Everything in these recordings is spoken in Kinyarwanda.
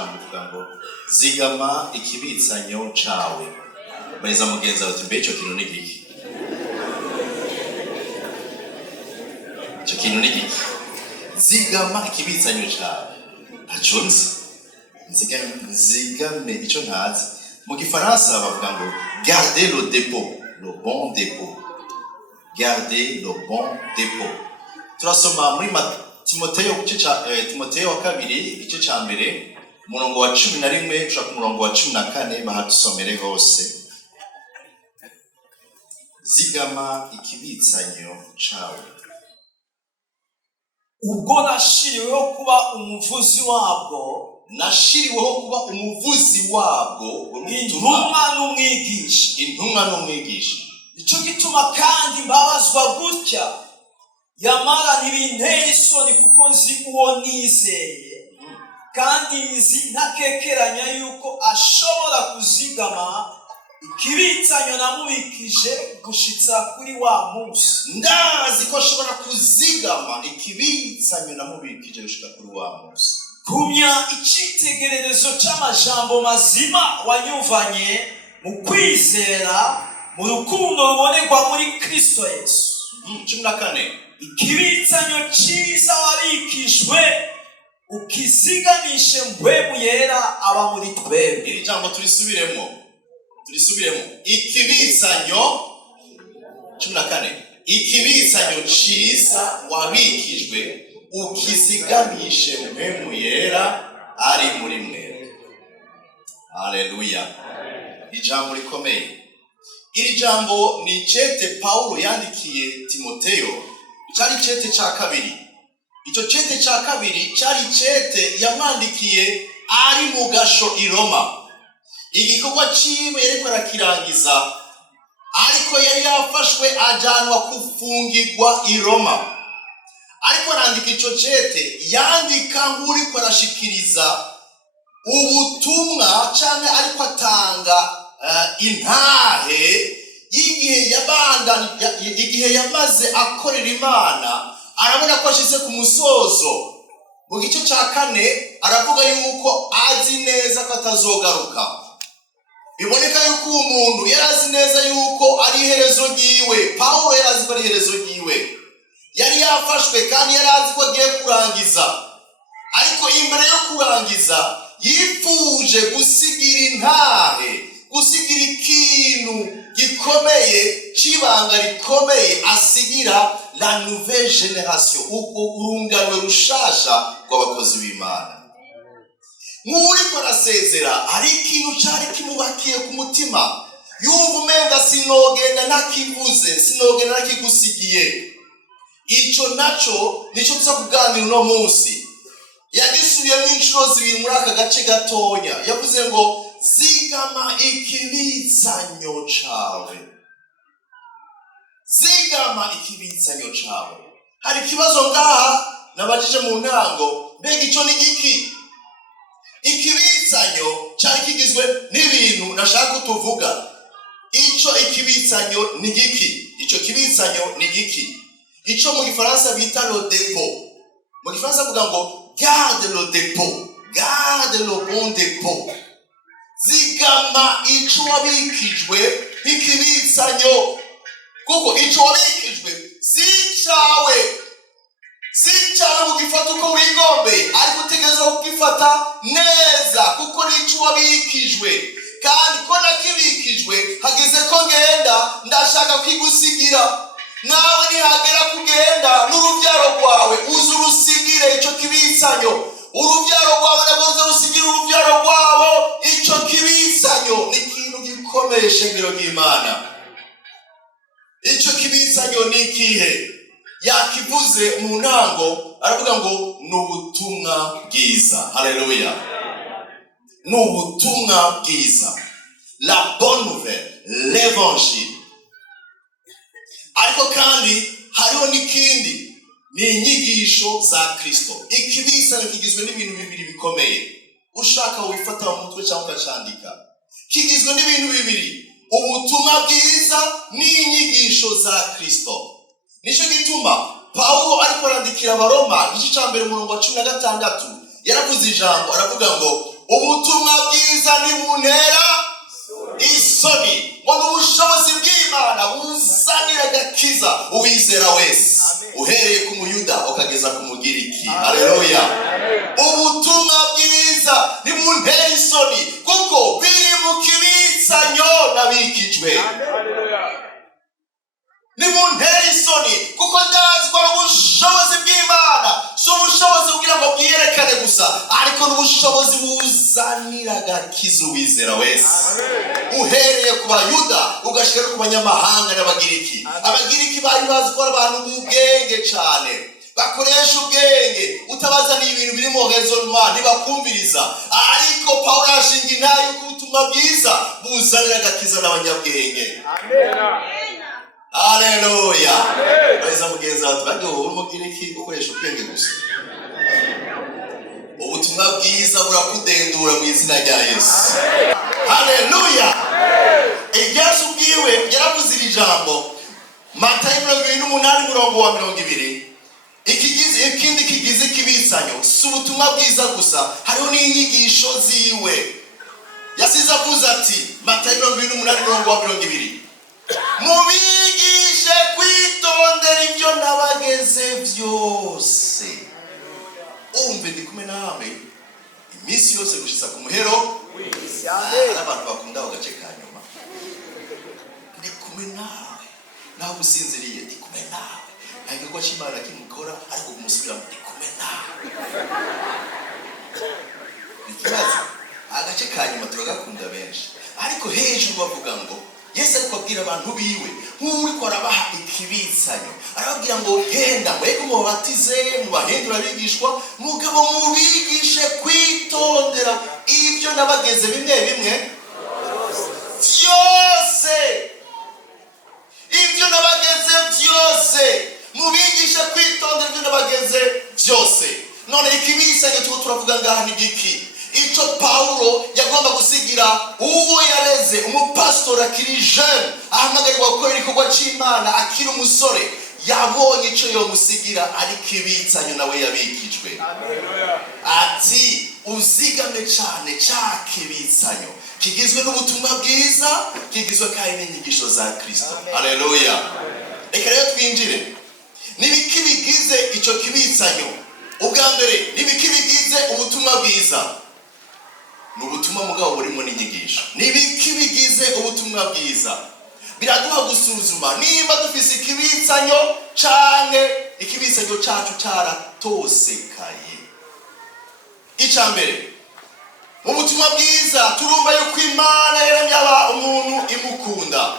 ijambo rivuga ngo zigama ikibitsanyo cawe. Bariza mugenzi wawe mbe ico kintu ni giki? Ico kintu ni giki? Zigama ikibitsanyo cawe. Achonzi. Zigame ico ntazi. Mu gifaransa bavuga ngo garder le dépôt, le bon dépôt. Garder le bon dépôt. Turasoma muri Timoteyo wa kabiri igice ca mbere umurongo wa 11 gushika ku murongo wa 14 bahadusomere hose. Zigama ikibitsanyo cawe. Ubwo nashiriweho kuba umuvuzi wabwo, intumwa n'umwigisha. Ico gituma kandi mbabazwa gutya, yamara ntibintera isoni kuko nzi uwo nizeye, kandi nzi ntakekeranya yuko ashobora kuzigama ikibitsanyo namubikije gushitsa kuri wa munsi. Ndazi ko ashobora kuzigama ikibitsanyo namubikije gushika kuri wa munsi. Kumya icitegererezo c'amajambo mazima wanyumvanye mu kwizera mu rukundo rubonerwa muri Kristo Yesu. 14. Ikibitsanyo ciza warikijwe ukizigamishe Mpwemu Yera aba muri twebwe. Iri jambo turisubiremo. Ikibitsanyo 14. Ikibitsanyo ciza wabikijwe ukizigamishe Mpwemu Yera ari muri mwe. Haleluya. Ijambo rikomeye. Iri jambo ni cete Paulo yandikiye Timoteyo, cari cete ca kabiri. Ico cete ca kabiri cari cete yamwandikiye ari mu gasho i Roma. Igikorwa ciwe yariko arakirangiza, ariko yari yafashwe ajanwa kufungirwa i Roma. Ariko arandika ico cete yandika nk'uriko arashikiriza ubutumwa canke ariko atanga intahe igihe yamaze akorera Imana. Arabona ko ashize ku musozo. Mu gice ca 4 aravuga yuko azi neza ko atazogaruka. Biboneka yuko umuntu yarazi neza yuko ari iherezo ryiwe. Paulo yarazi ko ari iherezo ryiwe. Yari yafashwe kandi yarazi ko agiye kurangiza. Ariko imbere yo kurangiza yifuje gusigira intahe, gusigira ikintu gikomeye, cibanga rikomeye, asigira la nouvelle génération, urunganwe rushasha rw'abakozi b'Imana. Nk'uriko arasezera, ari ikintu cari kimubakiye ku mutima. Yumva umenga sinogenda ntakivuze, sinogenda ntakigusigiye. Ico naco nico tuza kuganira uno munsi. Yagisubiyemo inshuro zibiri muri aka gace gatonya. Yavuze ngo zigama ikibitsanyo cawe. Zigama ikibitsanyo cawe. Hari kibazo ngaha nabajije mu ntango, mbega ico ni giki? Ikibitsanyo cyari kigizwe n'ibintu nashaka kutuvuga. Ico ikibitsanyo ni giki? Ico kibitsanyo ni giki? Ico mu gifaransa bita le dépôt. Mu gifaransa avuga ngo garde le dépôt, garde le bon dépôt. Zigama ico wabikijwe ikibitsanyo, kuko ico wabikijwe si cawe kugifata uko wigombe, ariko utegerezwa kugifata neza kuko nico wabikijwe. Kandi ko nakibikijwe hageze ko ngenda ndashaka kwigusigira. Nawe nihagera kugenda n'urubyaro rwawe uzurusigire ico kibitsanyo. Urubyaro rwawe nagonze rusigira urubyaro rwabo ico kibitsanyo. Ni ikintu gikomeye ishengero ry'Imana. Ico kibitsanyo ni ikihe? Yakivuze mu ntango aravuga ngo n'ubutumwa bwiza. Haleluya. N'ubutumwa bwiza, la bonne nouvelle, l'évangile. Ariko kandi hariho n'ikindi, ni inyigisho za Kristo. Ikibitsanyo kigizwe n'ibintu bibiri bikomeye. Ushaka wifata mu mutwe cyangwa ukacandika. Kigizwe n'ibintu bibiri, ubutumwa bwiza n'inyigisho za Kristo. Nico gituma Paulo ariko arandikira Abaroma igice ca mbere umurongo wa 16 yaravuze ijambo, aravuga ngo ubutumwa bwiza nibuntera isoni, ngo n'ubushobozi bw'Imana buzanira agakiza uwizera wese, uhereye ku muyuda ukageza ku mugiriki. Haleluya. Ubutumwa bwiza nibuntera isoni kuko biri mu kibitsanyo nabikijwe. Nibuntera isoni kuko ndazwa ubushobozi bw'Imana, si ubushobozi kugira ngo bwiyerekane gusa, ariko n'ubushobozi buzanira agakiza uwizera wese, uhereye ku bayuda ugashira ku banyamahanga n'abagiriki. Abagiriki bari bazi ko abantu b'ubwenge cyane, bakoresha ubwenge, utabazaniye ibintu biri mu raisonnement ntibakumviriza, ariko Pawulo arashinga intayo y'uko ubutumwa bwiza buzanira agakiza n'abanyabwenge. Haleluya. Baiza mugenzi wawe kandi wowe umugiriki ukoresha ubwenge gusa. Ubutumwa bwiza burakudendura mu izina rya Yesu. Haleluya. Yesu bwiwe yaravuze iri jambo Matayo 28:20. Ikindi kigize kibitsanyo si ubutumwa bwiza gusa, hariho n'inyigisho ziwe. Yasize avuze ati Matayo 28:20, mubigishe kwitondera ibyo nabageze byose. Umve ndi kumwe nawe iminsi yose gushitsa ku muhero. Abantu bakunda agace ka nyuma. Ndi kumwe nawe nawe usinziriye, ndi kumwe nawe ntabwo ko Imana kimukora ariko kumusubira ndi kumwe nawe. Ikibazo agace ka nyuma turagakunda benshi, ariko hejuru bavuga ngo Yesu ariko abwira abantu biwe nk'uri ko arabaha ikibitsanyo, arababwira ngo genda mwebwe mubatize mubahindura abigishwa, mugabo mubigishe kwitondera ibyo nabageze bimwe bimwe byose. Ibyo nabageze byose mubigishe kwitondera ibyo nabageze byose. None ikibitsanyo tuko turavuga ngaha ni giki? Ico Paulo yagomba gusigira uwo yareze umupastor akiri jeune, ahamagarirwa gukora igikorwa c'Imana akiri umusore, yabonye ico yomusigira ari kibitsanyo nawe yabikijwe. Ati uzigame cyane ca kibitsanyo kigizwe n'ubutumwa bwiza, kigizwe kandi n'inyigisho za Kristo. Haleluya. Reka rero twinjire nibiki bigize ico kibitsanyo. Ubwa mbere nibiki bigize ubutumwa bwiza? N'ubutumwa mugabo burimo n'inyigisho. Nibiki bigize ubutumwa bwiza? Biraduha gusuzuma niba dufise ikibitsanyo canke ikibitsanyo cacu caratosekaye. Icambere, mu butumwa bwiza turumva yuko Imana yaremye umuntu imukunda.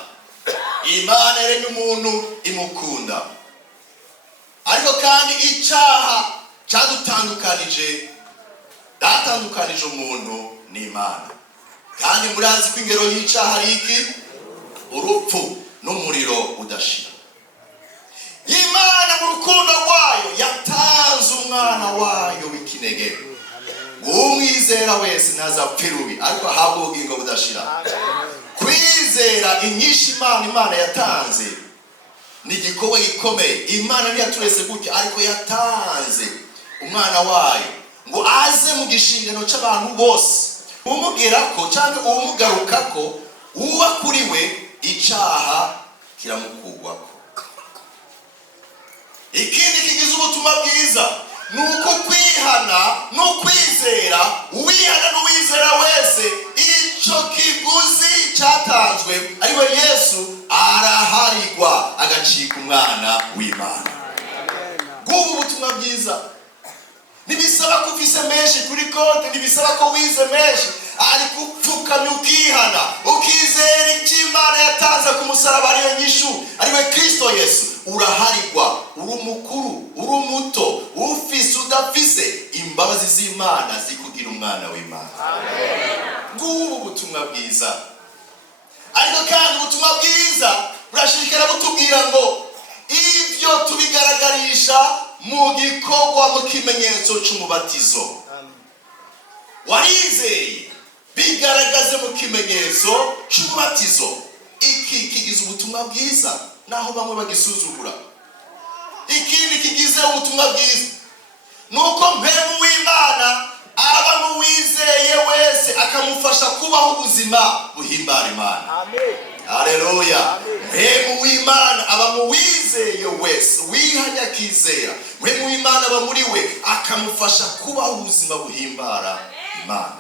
Imana yaremye umuntu imukunda. Ariko kandi icaha catandukanije, yatandukanije umuntu n'Imana. Kandi murazi ko ingero y'icaha ari iki? Urupfu n'umuriro udashira. Imana mu rukundo rwayo yatanze umwana wayo w'ikinege, umwizera wese ntazapfirubi ariko ahabwe ubugingo budashira. Kwizera inyishu Imana yatanze ni igikorwa gikomeye. Imana ntiyaturese gutya, ariko yatanze umwana wayo ngo aze mu gishingano c'abantu bose, umugerako cyangwa umugarukako, uba kuri we icaha kiramukugwako. Ikindi kigize ubutumwa bwiza nuko kwihana no kwizera, uwihana n'uwizera wese ico kiguzi cyatanzwe ari we Yesu araharigwa agacika umwana w'Imana. Gubu ubutumwa bwiza nibisaba ko ufise menshi kuri konti, nibisaba ko wize menshi, ari gupfukamya ukihana ukizera icyo Imana yatanze ku musaraba ariyo nyishu ari we Kristo Yesu. Uraharigwa, uri umukuru, uri umuto, ufise udafise, imbabazi z'Imana zikugira umwana w'Imana. Ngubu ubutumwa bwiza. Ariko kandi ubutumwa bwiza burashikira butubwira ngo ibyo tubigaragarisha mu gikorwa, mu kimenyetso c'umubatizo. Warizeye bigaragaze mu kimenyetso c'umubatizo. Iki kigize ubutumwa bwiza naho bamwe bagisuzugura. Ikindi kigize ubutumwa bwiza nuko Mpwemu Yera aba mu wizeye wese akamufasha kubaho ubuzima buhimbara Imana. Amen. Haleluya. Mpwemu w'Imana aba mu wizeye wese, wihanya akizera. Mpwemu w'Imana aba muri we akamufasha kubaho ubuzima buhimbara Imana.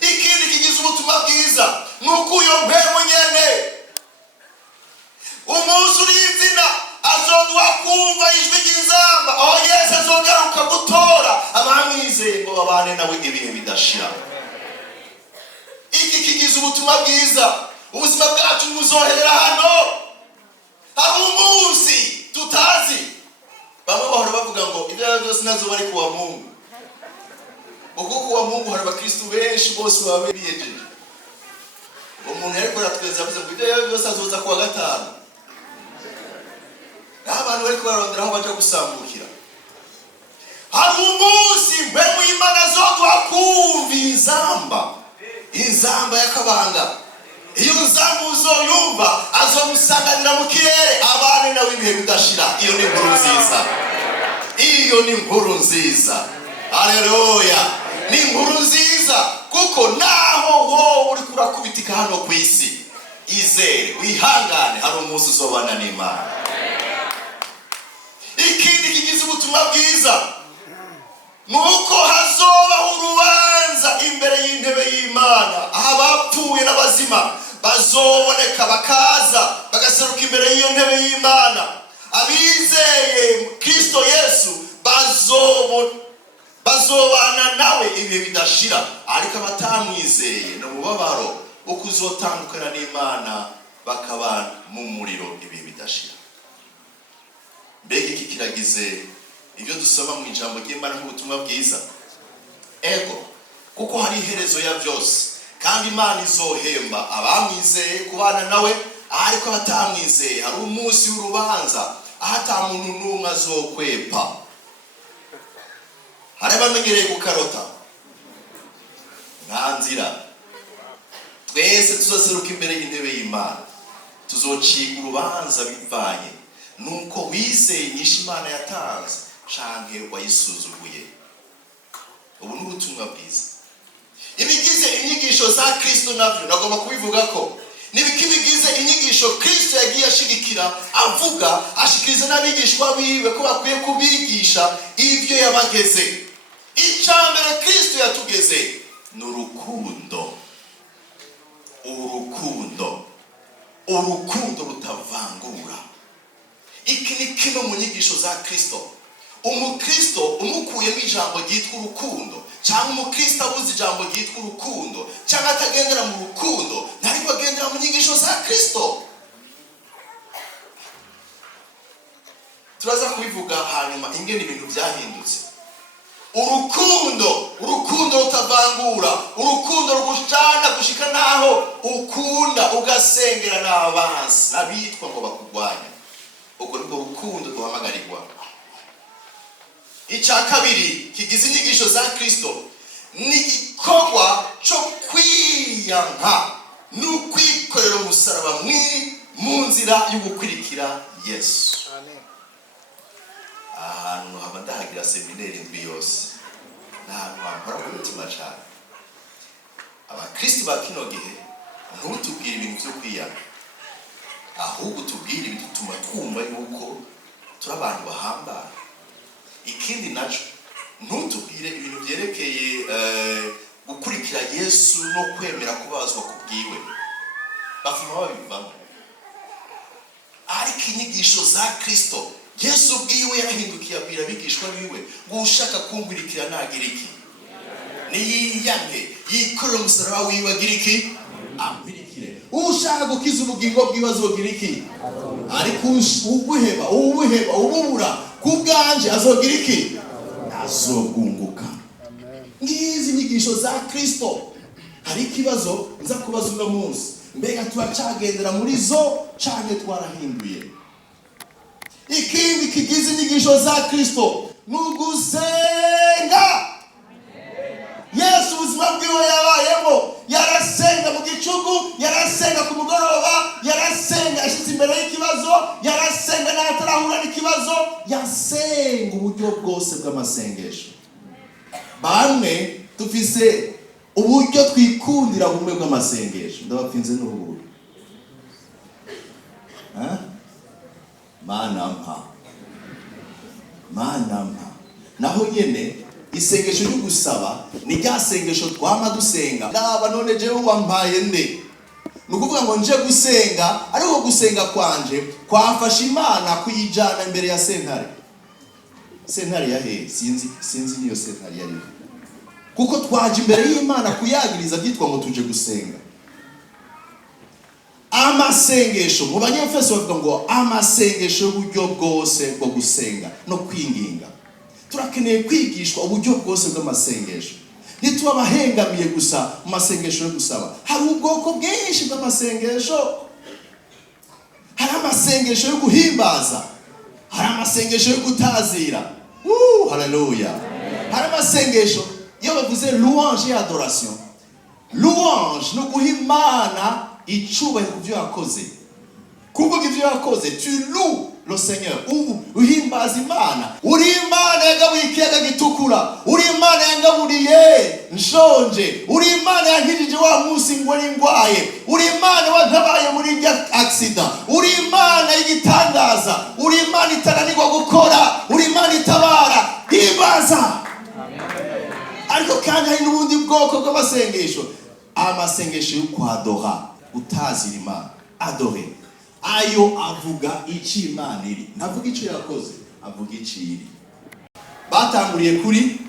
Ikindi kigize ubutumwa bwiza nuko uyo mpwemu nyene umunsi uri izina azoduha kumva ijwi ry'inzamba, aho Yesu azogaruka gutora abamwizeye ngo babane nawe ibihe bidashira. Iki kigize ubutumwa bwiza. Ubuzima bwacu buzoherera hano. Hari umunsi tutazi. Bamwe bahora bavuga ngo ibyo byose nazo bari kuwa Mungu. Ubwo kuwa Mungu hari abakristo benshi bose baba biyejeje. Umuntu ariko aratweza avuze ngo ibyo byose azoza kuwa gatanu. Abantu bari kubarondera aho baje gusambukira. Hari umunsi Mpwemu Yera azoduha kumva inzamba y'akabanga. Iyo nzamba uzoyumva azomusanganira mu kirere abane nawe ibihe bidashira. Iyo ni inkuru nziza. Iyo ni inkuru nziza. Haleluya. Ni inkuru nziza kuko naho wowe uri kurakubitika hano ku isi, izere wihangane, hari umunsi uzobana n'Imana. Ikindi kigize ubutumwa bwiza nuko hazobaho urubanza imbere y'intebe y'Imana. Abapfuye n'abazima bazoboneka bakaza bagaseruka imbere y'iyo ntebe y'Imana. Abizeye Kristo Yesu bazobana nawe ibihe bidashira, ariko abatamwizeye no mubabaro wo kuzotandukana n'Imana bakabana mu muriro ibihe bidashira. Mbega iki kiragize ibyo dusoma mu ijambo ry'Imana nk'ubutumwa bwiza. Ego kuko hari iherezo ya byose, kandi Imana izohemba abamwizeye kubana nawe, ariko abatamwizeye hari umunsi w'urubanza aho ata muntu n'umwe azokwepa. Hari abamenyereye gukarota nta nzira. Twese tuzoseruka imbere y'intebe y'Imana, tuzocika urubanza bivanye nuko wizeye inyishu Imana yatanze canke wayisuzuguye. Ubu ni ubutumwa bwiza. Ibigize inyigisho za Kristo navyo nagomba kubivuga ko nibikibigize inyigisho Kristo yagiye ashigikira avuga ashikiriza n'abigishwa biwe ko bakwiye kubigisha ivyo yabageze. Icambere Kristo yatugeze n'urukundo. Urukundo rutavangura. Iki ni kimwe mu nyigisho za Kristo. Umukristo umukuye ijambo ryitwa urukundo, cyangwa umukristo abuze ijambo ryitwa urukundo, cyangwa atagendera mu rukundo, ntariko agendera mu nyigisho za Kristo. Turaza kubivuga hanyuma ingene ibintu byahindutse. Urukundo rutavangura, urukundo rugushana gushika naho ukunda ugasengera n'abansi nabitwa ngo bakugwanya. Ubwo nibwo rukundo duhamagarirwa. Icya kabiri kigize inyigisho za Kristo ni igikorwa cyo kwiyanka n'ukwikorera umusaraba mu nzira yo gukurikira Yesu. Amen. Ahantu haba ndahagira seminari indwi yose, n'ahantu hankora ku mutima cyane. Abakristo ba kino gihe ntutubwire ibintu byo kwiyanka, ahubwo tubwire ibituma twumva yuko turi abantu bahambara. Ikindi naco ntutubwire ibintu byerekeye gukurikira Yesu no kwemera kubazwa kubwiwe, bafuma babivamo. Ariko inyigisho za Kristo Yesu ubwiwe yarahindukiye abwira abigishwa biwe ngo ushaka kumkurikira nagira iki? Niyiyane yikorera umusaraba wiwe agira iki? Amkurikire. Ushaka gukiza ubugingo bwiwe azogira iki? Ariko ubuheba ububura kubwanje azogira iki? Azobwunguka. Ngizi inyigisho za Kristo. Hari ikibazo nza kubaza uno munsi, mbega turacagendera muri zo canke twarahinduye? Ikindi kigize inyigisho za Kristo nugusenga. Yesu ubuzima bwiwe yabayemo, yarasenga mu gicugu, yarasenga ku mugoroba, yarasenga ashitse imbere y'ikibazo, yarasenga n'atarahura n'ikibazo, yasenga uburyo bwose bw'amasengesho. bamwe dufise uburyo twikundira bumwe bw'amasengesho. Ndabapfinze n'ubu mana mpa naho nyene isengesho ryo gusaba ni rya sengesho twama dusenga. Ndaba none jewe wampaye nde, nukuvuga ngo nje gusenga, ariko gusenga kwanje kwafasha Imana kuyijana imbere ya sentare. Sentare ya he sinzi niyo sentare yari, kuko twaje imbere y'Imana kuyagiriza byitwa ngo tuje gusenga. Amasengesho mu banyefeso bavuga ngo amasengesho y'uburyo bwose bwo gusenga no kwinginga. Turakeneye kwigishwa uburyo bwose bw'amasengesho. Nituba bahengamiye gusa mu masengesho yo gusaba. Hari ubwoko bwinshi bw'amasengesho. Hari amasengesho yo guhimbaza, hari amasengesho yo gutazira. Haleluya. Hari amasengesho iyo bavuze louange et adoration. Louange no guhimana icubahiro kuvyo yakoze. Kuvuga ivyo yakoze, tu loues le Seigneur. Uhimbaza Imana. Uri Imana yagabuye ikiyaga gitukura. Uri Imana yangaburiye nshonje. Uri Imana yankijije wa munsi ngo ningwaye. Uri Imana wantabaye muri rya accident. Uri Imana y'igitangaza. Uri Imana itaranirwa gukora. Uri Imana itabara. Ibaza. Ariko kandi hari n'ubundi bwoko bw'amasengesho. Amasengesho yo kwadora, utazira Imana. Adore. Ayo avuga ici Imana iri, navuga ico yakoze, avuga ici iri. Batanguriye kuri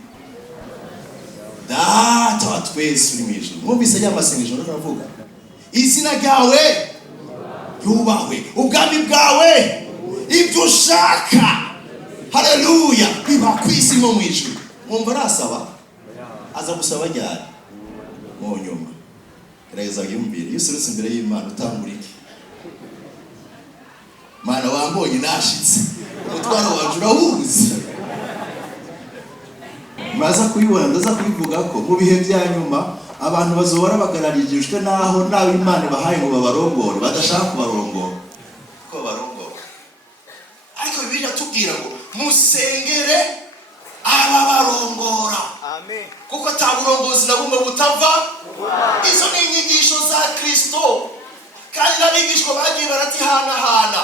Data wa twese uri mwijuru. Mwumvise ya masengesho ndavuga, izina ryawe yubahwe, ubwami bwawe, ibyo ushaka, haleluya, biba kwisi no mwijuru. Mwumva nasaba, aza gusaba ryari mu nyuma. Gerageza yumvire, yusurutse imbere y'Imana utangura iki? Mana wambonye nashitse, umutwaro wacu urawuzi. Maza kuyibona ndaza kubivuga ko mu bihe bya nyuma abantu bazobora bagararijwe naho nawe Imana bahaye ngo babarongore, badashaka kubarongora ko barongora. Ariko Bibiliya tubwira ngo musengere ababarongora. Amen. Kuko taburongozi na bumwe butava. Izo ni inyigisho za Kristo. Kandi n'abigishwa bagiye baratihana.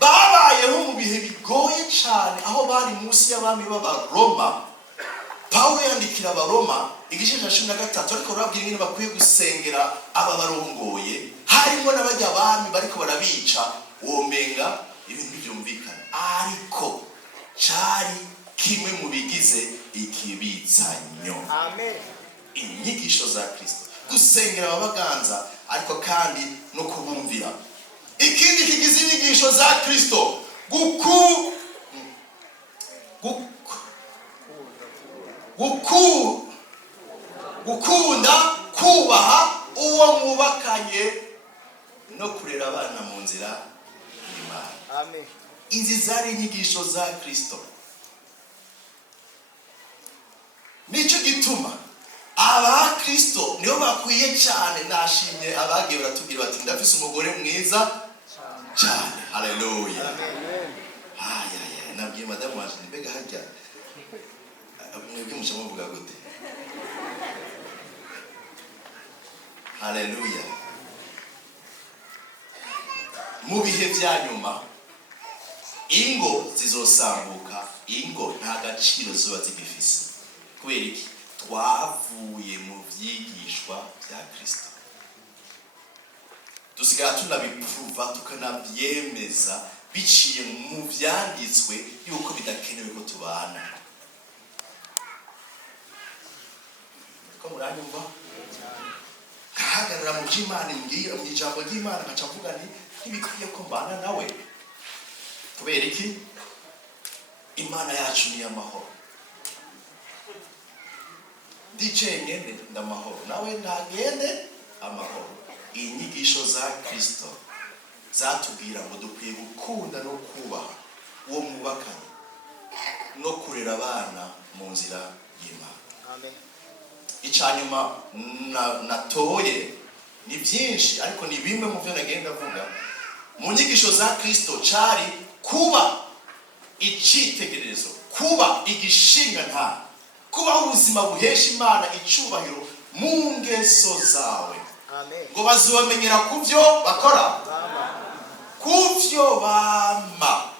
Babayeho mu bihe bigoye cyane aho bari munsi y'abami b'Abaroma. Paulo yandikira Abaroma igice cya 13 ariko barabwira ingene bakwiye gusengera ababarongoye. Harimo n'abajya abami bariko barabica, womenga ibintu byumvikana. Ariko cyari kimwe mu bigize ikibitsanyo. Amen. Inyigisho za Kristo. Gusengera ababaganza ariko kandi no kubumvira. Ikindi kigize inyigisho za Kristo, gukunda, kubaha uwo mwubakanye no kurera abana mu nzira y'Imana. Amen. Izi zari inyigisho za Kristo. Nico gituma aba Kristo niyo bakwiye cyane. Nashimye abagiye baratubwira bati ndafise umugore mwiza cyane. Haleluya. Amen. Nabwiye madamu waje mbega hajya mwebwe mushamo vuga gute? Haleluya. Mu bihe bya nyuma ingo zizosambuka, ingo nta gaciro ziba zigifise. Kubera iki? Twavuye mu vyigishwa bya Kristo. Tusigara tunabipruva tukanabyemeza biciye mu vyanditswe yuko bidakenewe ko tubana. Ko muranyumva? Kahagarara mu Imana ngiye mu ijambo ry'Imana ngacavuga nti ntibikwiye ko mbana nawe. Kubera iki? Imana yacu ni amahoro. Ngende ndamahoro, nawe ntagende amahoro. Inyigisho za Kristo zatubwira ngo dukwiye gukunda no kubaha uwo mwubakanye no kurera abana mu nzira y'Imana. Amen. Icanyuma natoye ni byinshi ariko ni bimwe mu byo nagenda vuga. Mu nyigisho za Kristo cari kuba icitegererezo, kuba igishinga nta kubaho ubuzima buhesha Imana icubahiro mu ngeso zawe. Ngo bazobamenyera kuvyo bakora, kuvyo bama,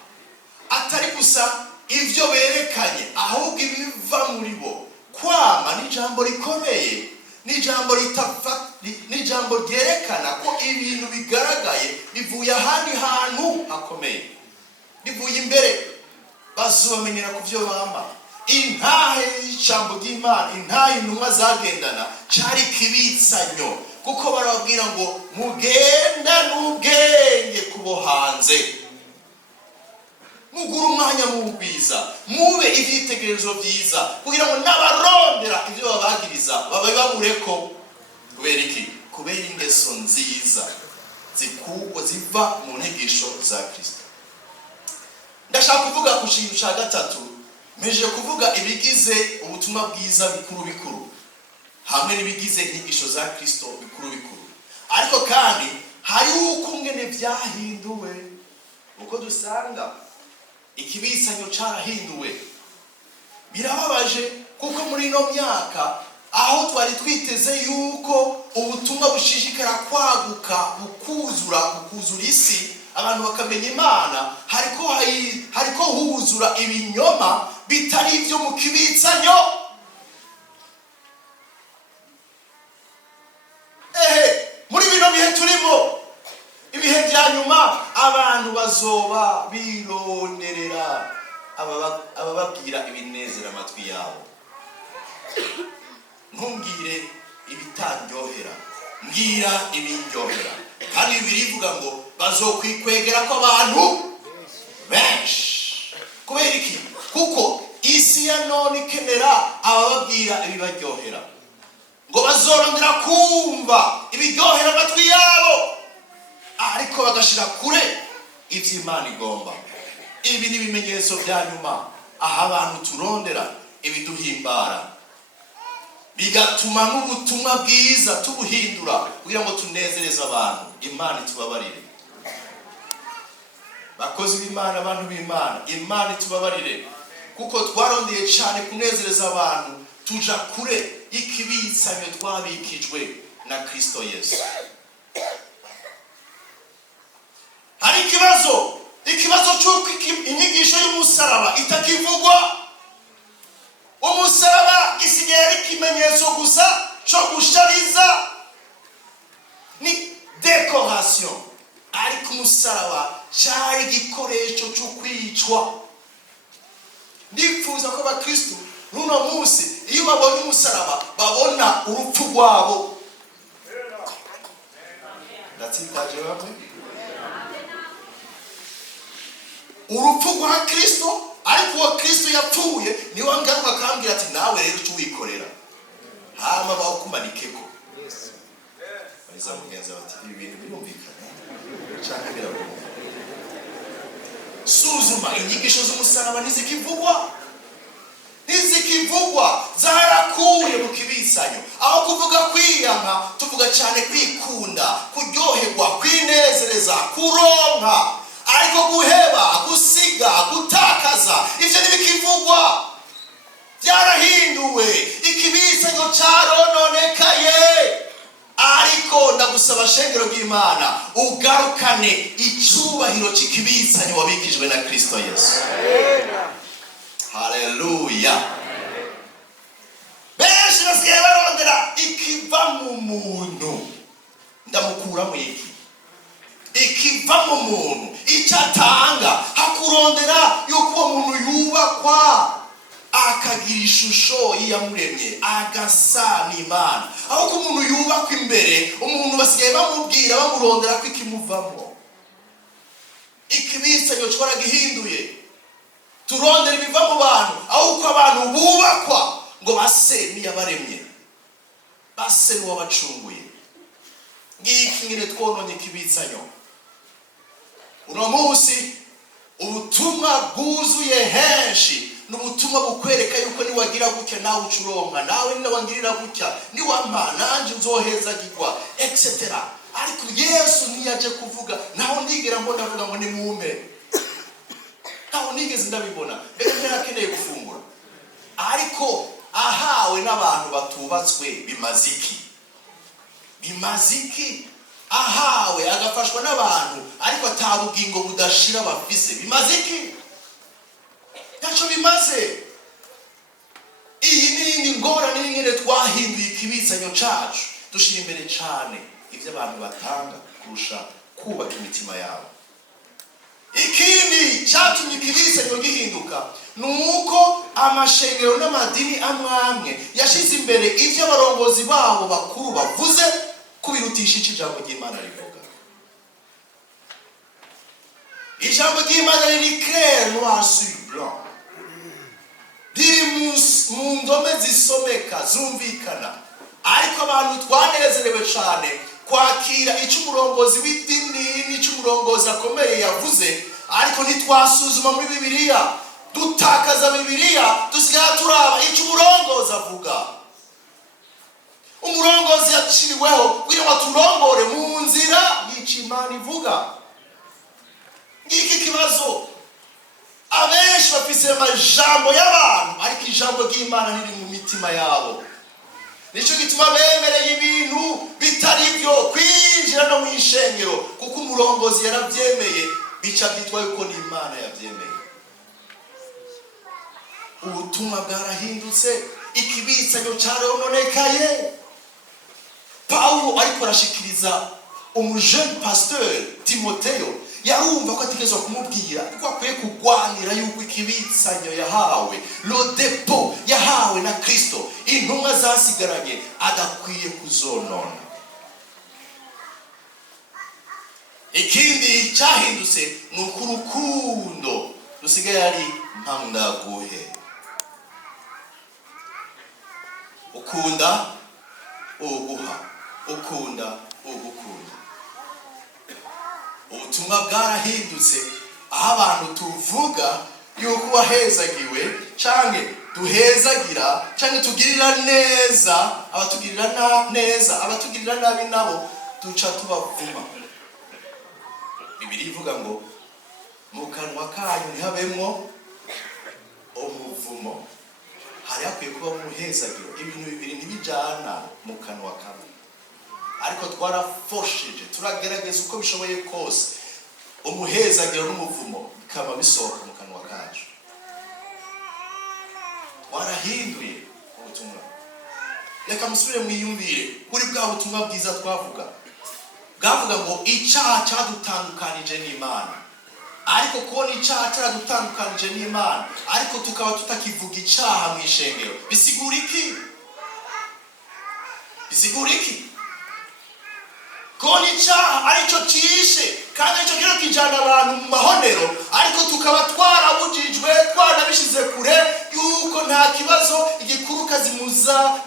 atari gusa ivyo berekanye, ahubwo ibiva muri bo. Kwama ni ijambo rikomeye, ni ijambo ryerekana ko ibintu bigaragaye bivuye ahandi hantu hakomeye, bivuye imbere. Bazobamenyera kuvyo bama. Intahe y'ijambo ry'Imana, intahe intumwa zagendana cari kibitsanyo, kuko barababwira ngo mugenda n'ubwenge kubo hanze, mugura umwanya mu Bwiza, mube ibyitegererezo byiza, kugira ngo n'abarondera ibyo babagiriza babe babureko. Kubera iki? Kubera ingeso nziza zikugwa ziva mu nyigisho za Kristo. Ndashaka kuvuga ku kintu cya gatatu, meje kuvuga ibigize ubutumwa bwiza bikuru bikuru, hamwe n'ibigize inyigisho za Kristo bikuru bikuru. Ariko kandi hari uko ngene byahinduwe, uko dusanga ikibitsanyo cyarahinduwe. Birababaje kuko muri ino myaka aho twari twiteze yuko ubutumwa bushishikara kwaguka, bukuzura isi, abantu bakamenya Imana, hariko huzura ibinyoma bitari ibyo mu kibitsanyo. Muri bino bihe turimo, ibihe bya nyuma, abantu bazoba bironerera abababwira ibinezera amatwi yabo. Ntumbwire ibitaryohera, mbwira ibindyohera. Kandi birivuga ngo bazokwikwegera ko abantu benshi. Kubera iki? Kuko isi ya none ikenera abababwira ibibaryohera, ngo bazorondera kumva ibiryohera amatwi yabo, ariko bagashira kure ivyo Imana igomba. Ibi ni ibimenyetso bya nyuma, aho abantu turondera ibiduhimbara, bigatuma n'ubutumwa bwiza tubuhindura kugira ngo tunezereze abantu. Imana itubabarire. Bakozi b'Imana, abantu b'Imana, Imana itubabarire, kuko twarondeye cyane kunezereza abantu, tuja kure y'ikibitsanyo twabikijwe na Kristo Yesu. Hari ikibazo cy'uko inyigisho y'umusaraba itakivugwa. Umusaraba isigaye ari ikimenyetso gusa cyo gushariza, ni decoration, ariko umusaraba cyari igikoresho cyo kwicwa. Ndifuza ko abakristo n'uno munsi iyo babonye umusaraba babona urupfu rwabo. Ndatsitaje bamwe urupfu rwa Kristo, ariko uwo Kristo yapfuye niwe ngaruka akambwira ati nawe rero cyo wikorera, hama bawukumanikeko. Baiza mugenza bati ibi bintu birumvikana cyane birabona. Suzuma inyigisho z'umusaraba ntizikivugwa, zarakuye mu kibitsanyo. Aho kuvuga kwiyanga, tuvuga cyane kwikunda, kuryoherwa, kwinezereza, kuronka. Ariko guheba, gusiga, gutakaza, ivyo ntibikivugwa. Byarahinduwe, ikibitsanyo cyarononekaye. Ariko ndagusaba shengero ry'Imana, ugarukane icubahiro c'ikibitsanyo wabikijwe na Kristo Yesu. Haleluya. Benshi basigaye barondera ikiva mu muntu. Ndamukura mu iki? Ikiva mu muntu, icatanga, hakurondera yuko umuntu yubakwa, akagira ishusho y'iyamuremye, agasa n'Imana. Aho ko umuntu yubakwa imbere, umuntu basigaye bamubwira, bamurondera ko ikimuvamo. Ikibitsanyo twaragihinduye, turondera ibiva mu bantu, aho ko abantu bubakwa ngo base n'iyabaremye, base n'uwabacunguye. Ngiki ngire twononye ikibitsanyo. Uno munsi ubutumwa bwuzuye henshi, n'ubutumwa bukwereka yuko niwagira gutya nawe ucuronka, nawe niwangirira gutya niwampa nanje nzohezagirwa etc. Ariko Yesu niyaje kuvuga, naho ndigera mbona avuga ngo nimwume, naho nigeze ndabibona mbere narakeneye gufungura. Ariko ahawe n'abantu batubatswe bimaze iki? Bimaze iki? Ahawe agafashwa n'abantu ariko atabugingo budashira bafise, bimaze iki? Ntacyo bimaze. Iyi ni ingorane n'ingere twahinduye ikibitsanyo cacu, dushira imbere cyane ibyo abantu batanga kurusha kubaka imitima yabo. Ikindi cyatumye ikibitsanyo gihinduka nuko amashengero n'amadini amwamwe yashize imbere ibyo abarongozi babo bakuru bavuze kubirutisha ijambo ry'Imana rivuga. Ijambo ry'Imana riri clair noir sur blanc, riri mu ndome zisomeka zumvikana, ariko abantu twanezerewe cyane kwakira icyo umurongozi w'idini n'icyo umurongozi akomeye yavuze, ariko ntitwasuzuma muri Bibiliya, dutakaza Bibiliya, dusigaye turaba icyo umurongozi avuga. Umurongozi yaciriweho kugira ngo turongore mu nzira y'icyo Imana ivuga. Iki kibazo abenshi bafise amajambo y'abantu ariko ijambo ry'Imana riri mu mitima yabo. Nico gituma bemereye ibintu bitari byo kwinjira no mw'ishengero, kuko umurongozi yarabyemeye, bica byitwa yuko ni Imana yabyemeye. Ubutumwa bwarahindutse, ikibitsanyo cyarononekaye. Paulo ariko arashikiriza umujeune pasteur Timoteyo, yarumva ko ategerezwa kumubwira ko akwiye kugwanira yuko ikibitsanyo yahawe, le dépôt yahawe na Kristo, intumwa zasigaranye adakwiye kuzonona. Ikindi cyahindutse ni urukundo rusigaye ari mpandaguhe. Ukunda uguha, ukunda ugukunda. Ubutumwa bwarahindutse, aho abantu tuvuga yuko wahezagiwe canke duhezagira canke tugirira neza abatugirira neza, abatugirira nabi nabo duca tubavuma. Bibiliya ivuga ngo mu kanwa kanyu ntihabemwo umuvumo. Hari hakwiye kuba umuhezagiro, ibintu bibiri ntibijana mu kanwa kamwe, ariko twarafosheje, turagerageza uko bishoboye kose umuhezagiro n'umuvumo bikaba bisohoka mu kanwa kacu. Warahinduye ubutumwa. Reka musubire mwiyumvire kuri bwa butumwa bwiza twavuga, bwavuga ngo icaha cyadutandukanije n'Imana. Ariko kubona icaha cyadutandukanije n'Imana ariko tukaba tutakivuga icaha mw'ishengero, bisigura iki? Bisigura iki? Kubona icaha aricyo cyishe kandi aricyo kiro kijana abantu mu mahonero, ariko tukaba twarabujijwe, twanabishize kure yuko nta kibazo, igikuru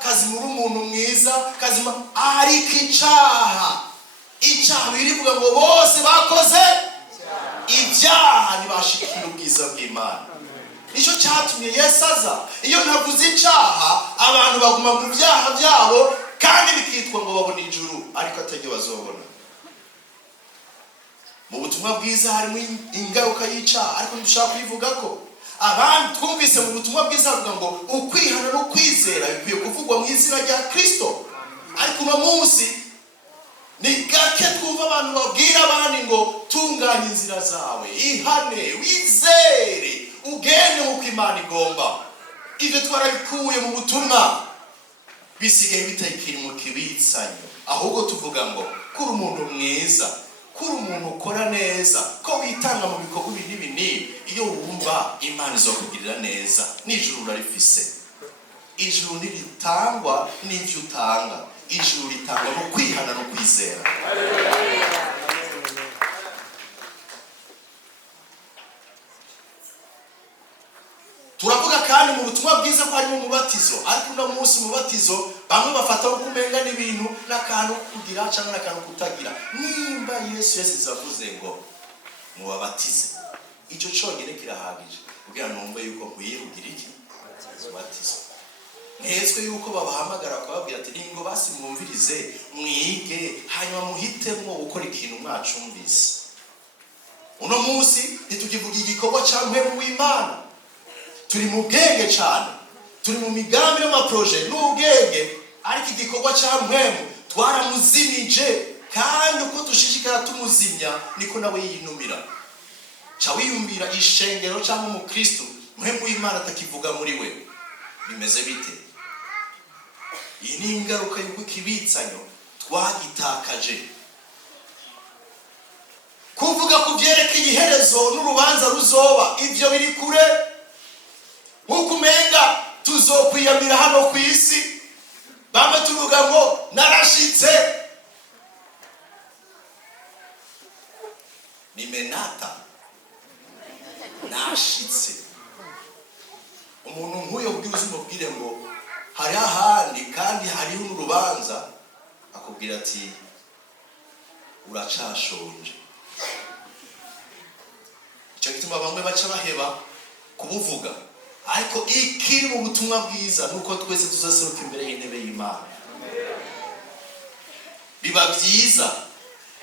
kazimura umuntu mwiza, kazima ariko icaha birivuga ngo bose bakoze ibyaha ntibashikira ubwiza bw'Imana. Nicyo cyatumye Yesu aza. Iyo navuze icaha abantu baguma mu byaha byabo kandi bikitwa ngo babona ijuru, ariko atajya bazobona. Mu butumwa bwiza harimo ingaruka y'icaha, ariko ndushaka kubivuga ko abantu twumvise mu butumwa bwiza bavuga ngo ukwihana no kwizera bikwiye kuvugwa mu izina rya Kristo, ariko uno munsi ni gake twumva abantu babwira abandi ngo tunganya inzira zawe, ihane, wizere, ugende nk'uko Imana igomba. Ibyo twarabikuye mu butumwa, bisigaye bitakiri mu kibitsanyo, ahubwo tuvuga ngo kuri umuntu mwiza, kuri umuntu ukora neza, ko witanga mu bikorwa binini. Iyo wumva Imana izokugirira neza, n'ijuru urarifise. Ijuru ntiritangwa n'ivyo utanga, ijuru ritangwa no kwihana no kwizera. Turavuga kandi mu butumwa bwiza ko harimo umubatizo, ariko uno munsi umubatizo bamwe bafata ko kumenga n'ibintu n'akantu kugira cyangwa n'akantu kutagira. Nimba Yesu yasizavuze ngo mubabatize, icyo cyonyine kirahagije kugira numve yuko nkwiye kugira iki ubatizo. Ntezwe yuko babahamagara bakababwira ati ningo basi mwumvirize, mwige, hanyuma muhitemo gukora ikintu mwacumvise. Uno munsi ntitukivuga igikorwa cya Mpwemu W'Imana, turi mu bwenge cyane, turi mu migambi n'amaproje n'ubwenge, ariko igikorwa cya Mpwemu twaramuzimije, kandi uko dushishikara tumuzimya niko nawe yinumira. Ca wiyumvira ishengero cyangwa umukristo Mpwemu w'Imana atakivuga muri we, bimeze bite? Iyi ni ingaruka y'ukibitsanyo twagitakaje. Kuvuga ku byerekeye iherezo n'urubanza ruzoba, ibyo biri kure. Nk'uko umenga tuzokwiyamira hano ku isi, bamwe tuvuga ngo narashitse. Nimenata, nashitse. Umuntu nk'uyo ubwira uzimubwire ngo hari ahandi kandi hariho n'urubanza, akubwira ati uracashonje. Icyo gituma bamwe baca baheba kubuvuga, ariko ikiri mu butumwa bwiza nuko twese tuzaseruka imbere y'intebe y'Imana. Biba byiza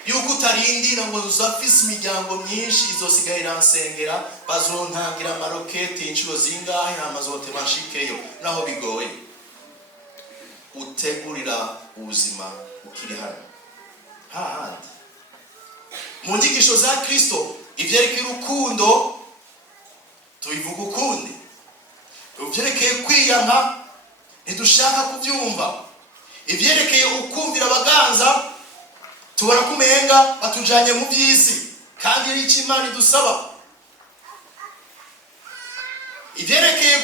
yuko utarindira ngo uzafise imiryango myinshi izosigaye iransengera, bazontangira amaroketi inshuro zingahe amazote mashikeyo, naho bigoye. Utegurira ubuzima ukiri hano hahandi. Mu nyigisho za Kristo ivyerekeye urukundo tubivuga ukundi, ivyerekeye kwiyama ntidushaka kubyumva, ivyerekeye ukumvira abaganza tubona kumenga batujanye mu by'isi, kandi ari icyo Imana idusaba. Ivyerekeye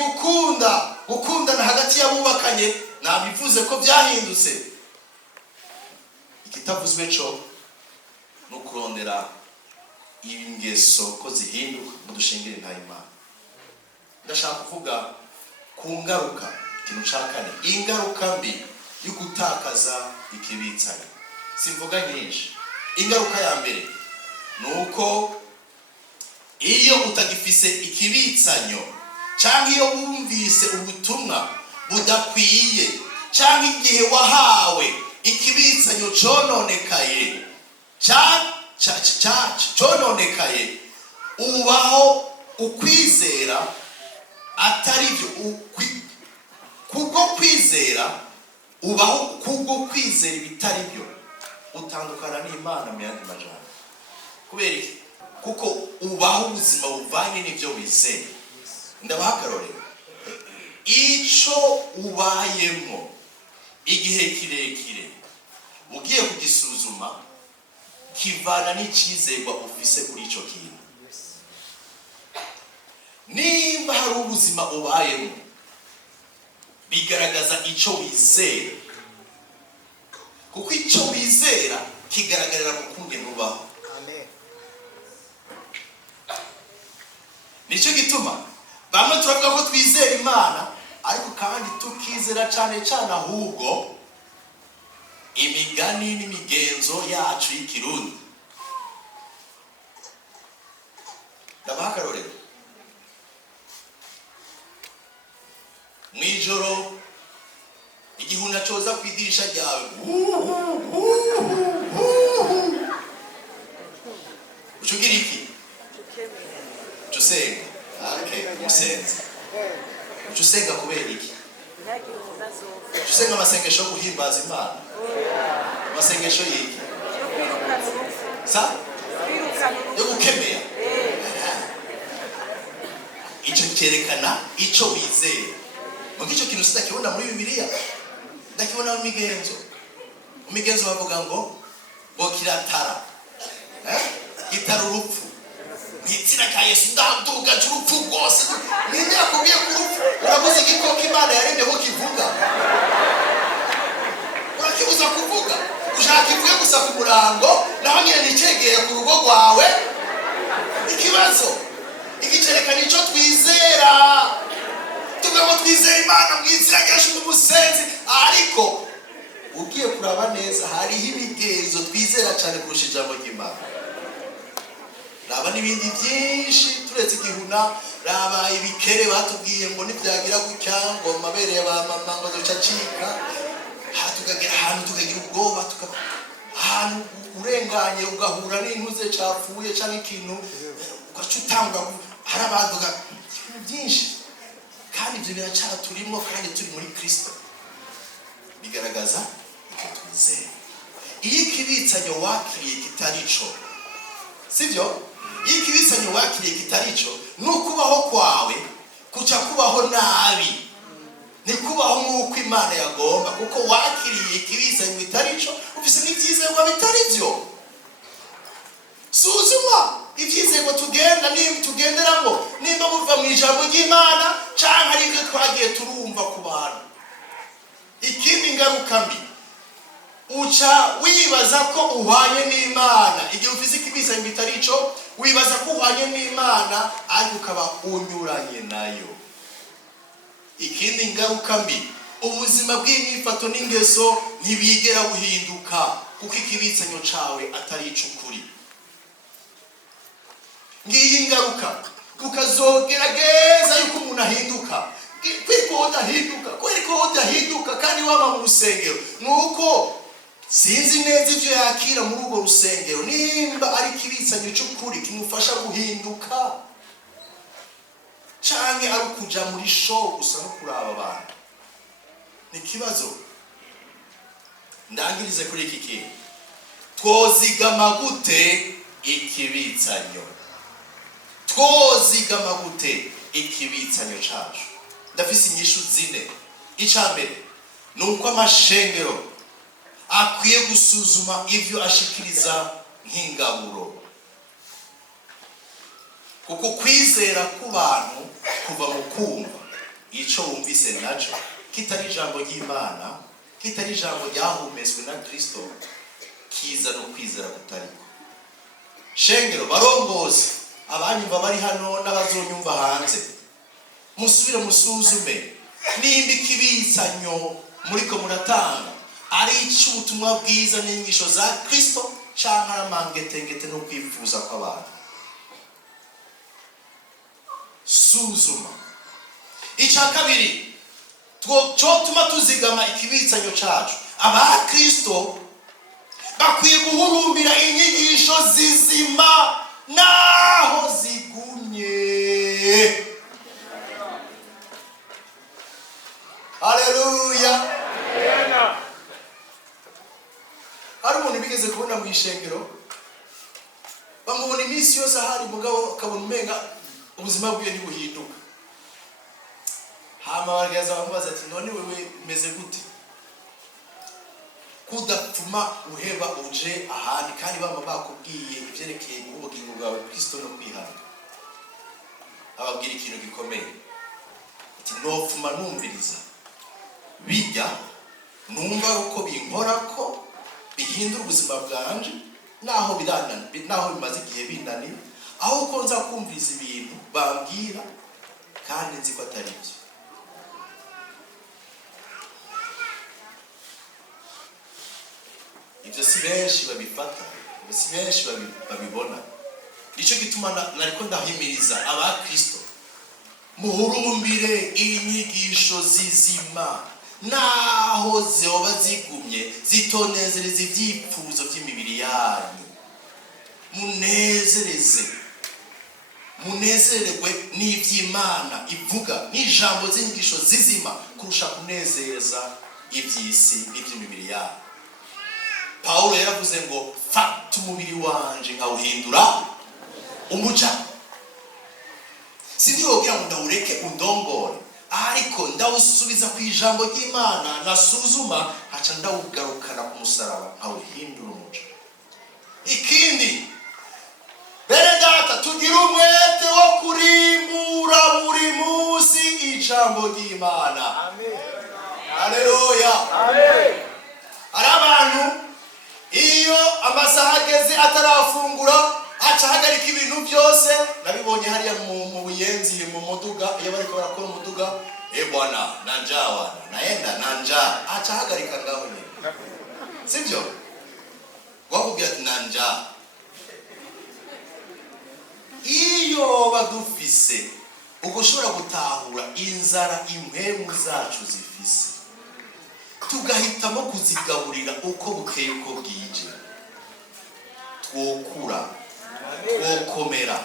gukundana hagati y'abubakanye nabivuze ko byahindutse. Ikitavuzwe cyo no kurondera ingeso ko zihinduka mu dushingire nta Imana. Ndashaka kuvuga ku ngaruka, ikintu cya kane, ingaruka mbi yo gutakaza ikibitsanyo. Simvuga nyinshi. Ingaruka ya mbere nuko iyo utagifise ikibitsanyo, cyangwa iyo wumvise ubutumwa budakwiye, cyangwa igihe wahawe ikibitsanyo cononekaye, cononekaye, ubaho ukwizera atari byo. Kubwo kwizera ubaho kubwo kwizera ibitari byo, utandukana n'Imana mu yandi majambo. Kubera iki? Kuko ubaho ubuzima buvanye n'ibyo wizeye. Ndabaha akarorero. Ico ubayemo igihe kirekire ugiye kugisuzuma kivana n'icizerwa ufise kuri ico kintu. Niba hari ubuzima ubayemo bigaragaza ico wizera, kuko ico wizera kigaragarira mu kungene ubaho. Amen. Nico gituma bamwe turavuga ko twizera Imana, ariko kandi tukizera cyane cyane ahubwo imigani n'imigenzo yacu y'ikirundi. Ndabaha akarorero. Mwijoro igihuna coza kwidirisha ryawe, ucugira iki? Ucusenga. Okay, musenze. Ucusenga kubera iki? Ucusenga amasengesho yo guhimbaza Imana. Amasengesho y'iki? Sa? Yo gukemera. Icyo cyerekana icyo wizeye. Mugihe icyo kintu sidakibona muri Bibiliya, ndakibona mu migenzo. Mu migenzo bavuga ngo kiratara. Gitara urupfu. Nitsina ka Yesu ndaduga urupfu rwose. Ninde yakubwiye ku rupfu? Urabuze igikoko Imana yaremye ho kivuga. Urakibuza kuvuga. Ushaka ivuye gusa ku murango, naho nyine nicegeye ku rugo rwawe. Ikibazo igicerekana icyo twizera. Tugabo twizera Imana mwizera gasho n'umusenzi, ariko ugiye kuraba neza hariho imigenzo twizera cyane kurusha ijambo ry'Imana. Raba n'ibindi byinshi turetse igihuna, raba ibikere batubwiye ngo nibyagira gutya ngo amabere ya mama ngo ducacika, tukagera ahantu tukagira ubwoba, ahantu urenganye ugahura n'intuze capfuye cyangwa ikintu ugacutanga, harabaduga byinshi. kandi ibyo biracara turimo kandi turi muri Kristo bigaragaza icyo twizeye. Iyo ikibitsanyo wakiriye kitari cyo, sibyo? Iyo ikibitsanyo wakiriye kitari cyo, nukubaho kwawe kuca kubaho nabi, ni kubaho nk'uko Imana yagomba, kuko wakiriye ikibitsanyo bitari cyo, ufise n'ibyizerwa bitari byo. Suzuma ibyizerwa tugenderamo nimba buva mu ijambo ry'Imana cyangwa ari ibyo twagiye turumva ku bantu. Ikindi ngaruka mbi, uca wibaza ko uhwanye n'Imana. Igihe ufise ikibitsanyo bitari cyo, wibaza ko uhwanye n'Imana ariko ukaba unyuranye nayo. Ikindi ngaruka mbi, ubuzima bw'imyifato n'ingeso ntibigera buhinduka kuko ikibitsanyo cawe atari icukuri. Ngiyi ngaruka, ukazogerageza yuko umuntu ahinduka, kwiko udahinduka kandi waba mu rusengero, nuko sinzi neza ibyo yakira muri urwo rusengero, nimba ari ikibitsanyo cy'ukuri kimufasha guhinduka canke ari ukuja muri show gusa no kuraba abantu. Ni kibazo. Ndangirize kuri iki kintu, twozigama gute ikibitsanyo? Twozigama gute ikibitsanyo cacu? Ndafise inyishu zine. Icambere nuko amashengero akwiye gusuzuma ivyo ashikiriza nk'ingaburo, kuko kwizera ku bantu kuva mu kumva ico wumvise naco kitari ijambo ry'Imana, kitari ijambo ryahumetswe na Kristo, kiza no kwizera kutariko. Shengero barongozi, abanyumva bari hano n'abazonyumva hanze, musubire musuzume nimba ikibitsanyo muriko muratanga ari icy'ubutumwa bwiza n'inyigisho za Kristo canke aramangetengete no kwifuza kw'abantu. Suzuma. Icya kabiri, twotuma tuzigama ikibitsanyo cacu, aba Kristo bakwiye guhurumbira inyigisho zizima naho zigumye. Haleluya. Hari umuntu bigeze kubona mu ishengero, bamubona iminsi yose ahari, mugabo akabona umenga ubuzima bwiwe ntibuhinduka. Hama baragaza bamubaza ati, none wewe meze gute? Kudapfuma uheba uje ahandi kandi bama bakubwiye ivyerekeye ubugingo bwawe Kristo no kwihana. Ababwira ikintu gikomeye ati, nopfuma numviriza bijya numva uko binkorako bihindura ubuzima bwanje, naho bimaze igihe binaniye, aho uko nza kumviriza ibintu bambwira kandi nzi ko atari byo. Ibyo si benshi babifata, si benshi babibona. Nicyo gituma nariko ndahimiriza aba Kristo, muhurumbire inyigisho zizima naho zoba zigumye, zitonezereze ivyipfuzo by'imibiri yanyu. Munezererwe n'ivy'Imana ivuga, n'ijambo z'inyigisho zizima kurusha kunezeza iby'isi n'iby'imibiri yanyu. Paulo yaravuze ngo, fata umubiri wanje nkawuhindura umuja. Sindiyogira ngo ndawureke undongore, ariko ndawusubiza ku ijambo ry'Imana, nasuzuma haca ndawugarukana ku musaraba nkawuhindura umuja. Ikindi, bene data, tugira umwete wo kurimbura buri munsi ijambo ry'Imana. Amen. Haleluya. Amen. Ari abantu iyo amasaha ageze atarafungura aca hagarika ibintu byose. Nabibonye hariya mu Buyenzi mu muduga, iyo bariko barakora umuduga, bwana nanjawa naenda nanja, aca hagarika ngaho nyine, sibyo? Wakubwira ati nanja. Iyo badufise ugushobora gutahura inzara impwemu zacu zifise, tugahitamo kuzigaburira uko bukeye uko bwije, twokura, twokomera.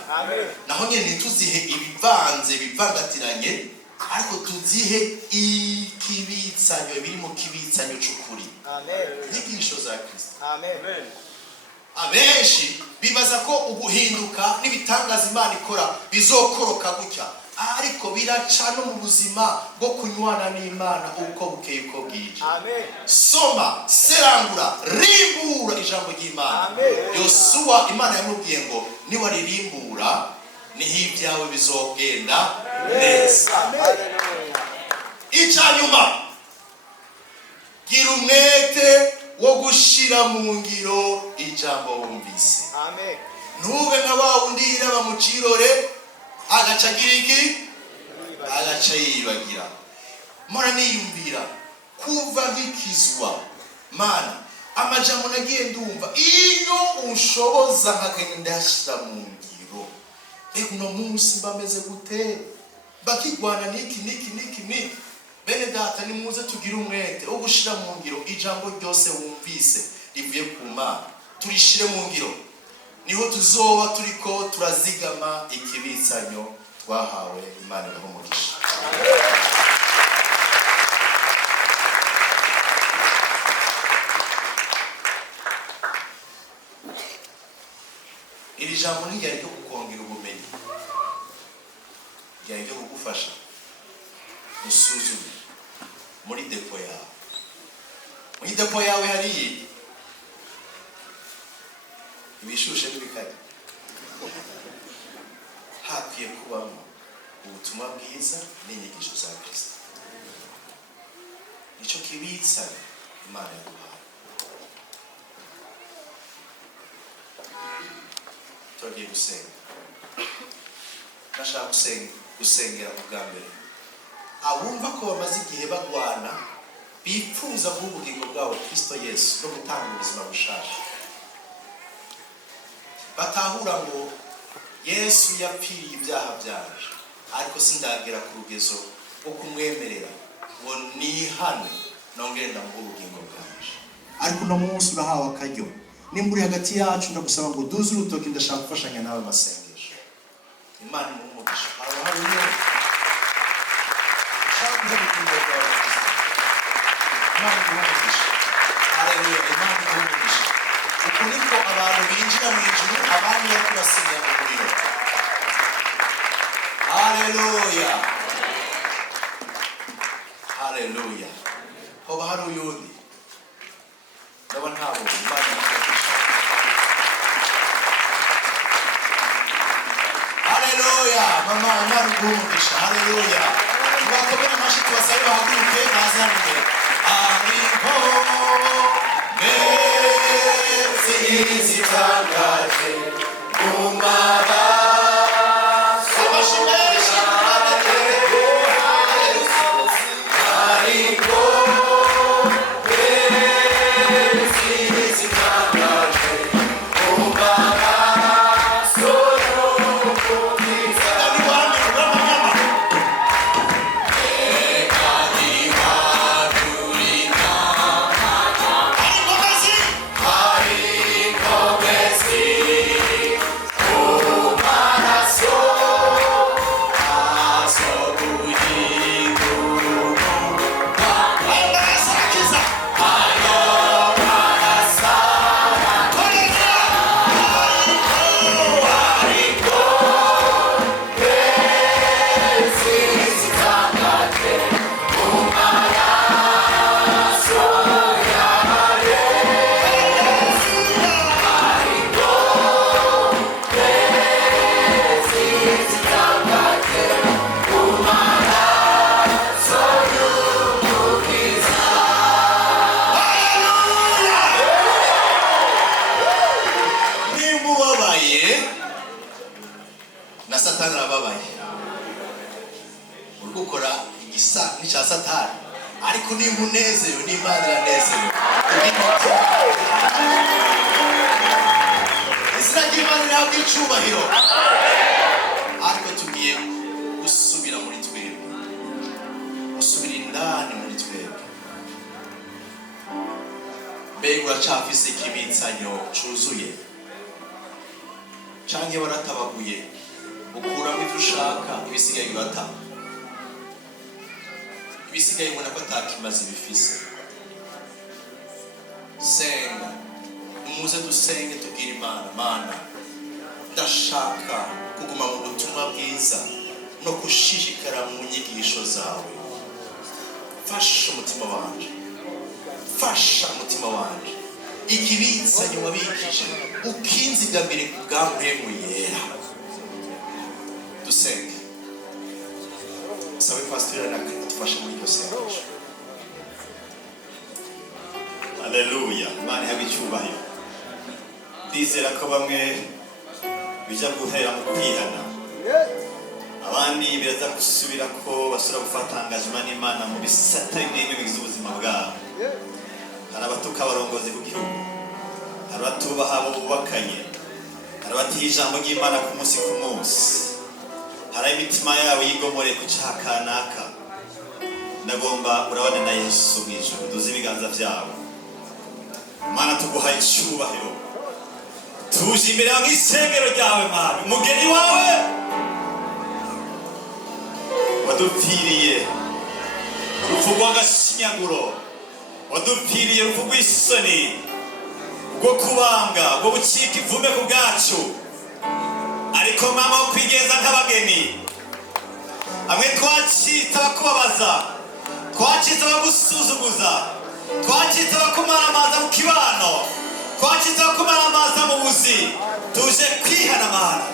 Naho nyene ntituzihe ibivanze bivangatiranye ariko tuzihe ikibitsanyo biri mu kibitsanyo cy'ukuri. Inyigisho za Kristo. Abenshi bibaza ko uguhinduka n'ibitangaza Imana ikora bizokoroka gutya, ariko biraca no mu buzima bwo kunywana n'Imana uko bukeye uko bwije. Soma, serangura, rimbura ijambo ry'Imana. Yosuwa Imana yamubwiye ngo niwaririmbura niho ibyawe bizogenda neza. Icyanyuma, gira umwete wo gushira mu ngiro ijambo wumvise. Ntube nka wa wundi yiraba mu kirore agaca agira iki? Agaca yibagira. Mora niyumvira kuva nkikizwa, Mana amajambo nagiye ndumva iyo unshoboza nkagenda ndashira mu ngiro. Uno munsi mbameze gute? Bakigwana niki. Bene data nimuze tugira umwete wo gushira mu ngiro ijambo ryose wumvise rivuye ku Mana. Turishire mu ngiro, niho tuzoba turiko turazigama ikibitsanyo twahawe. Imana ibahe. Iri jambo ntiryari ryo kukongera ubumenyi, ryari ryo kugufasha usuzume muri dépôt yawe. Muri dépôt yawe hari ibishushe n'ibikari. Hakwiye kubamo ubutumwa bwiza n'inyigisho za Kristo. Nicyo kibitsanyo Imana yaduhaye. Tugiye gusenga. Ndashaka gusengera ubwa mbere abumva ko bamaze igihe bagwana, bifuza guha ubugingo bwabo Kristo Yesu no gutanga ubuzima bushasha. Batahura ngo Yesu yapfiriye ibyaha byaje, ariko sindagera ku rugezo rwo kumwemerera ngo nihane nongere ndamuha ubugingo bwaje. Ariko no munsi urahawe akaryo. Nimba uri hagati yacu ndagusaba ngo duze urutoki, ndashaka gufashanya nawe masengesho. Imana imumugisha. Haleluya. Imana imumugisha. Haleluya. Imana imumugisha. Uko niko abantu binjira mu ijuru, abandi bari basinya mu muriro. Haleluya. Haleluya. Hoba hari uyundi ndaba ntabo. Imana imumugisha. Haleluya. Mama Imana imumugisha. Haleluya. Tubakomere amashyi tubasabe bahaguruke baze hano imbere. Ariho zitangaje umara sabashimeshi ariko zitangaje umara solo kubiza niwame ramama ariko ni munezero ni Imana iranezerewe. Izina ry'Imana rihabwa icyubahiro. Ariko tugiye gusubira muri twebwe, gusubira indani muri twebwe. Mbega uracafise ikibitsanyo cuzuye canke waratabaguye ukuramo ivyo ushaka ibisigaye urata? ibisigaye ubona ko atakimaze bifise. Senga, muze dusenge tubwire Imana, Mana ndashaka kuguma mu butumwa bwiza no gushishikara mu nyigisho zawe. Fasha umutima wanje, fasha umutima wanje, ikibitsanyo wabikije ukinzigamire ku bwa Mpwemu Yera. Dusenge. Sabe pastor nakadufasha muri iyo sengesho. Haleluya, Imana ihabwe icyubahiro. Ndizera ko bamwe bijya guhera mu kwihana, abandi biraza gusubira ko basura gufata engagement n'Imana mu bisata bimwe bigize ubuzima bwabo. Hari abatuka abarongozi bw'igihugu, hari abatubaha abo bubakanye, hari abatiye ijambo ry'Imana ku munsi ku munsi, hari imitima yabo yigomore ku cyaha kanaka. Ndagomba urabane na Yesu mu ijuru, duze ibiganza byabo. Mana tuguhaye icyubahiro, tuje imbere yawe nk'ishengero ryawe Mana, umugeni wawe wadupfiriye urupfu rw'agashinyaguro, wadupfiriye urupfu rw'isoni, rwo kubambwa, rwo gucika ivume ku bwacu. Ariko mama wo kwigenza nk'abageni, amwe twacita abakubabaza, twacita abagusuzuguza, twacita abakumaramaza mu kibano, twacita abakumaramaza mu buzi, tuje kwihana Mana.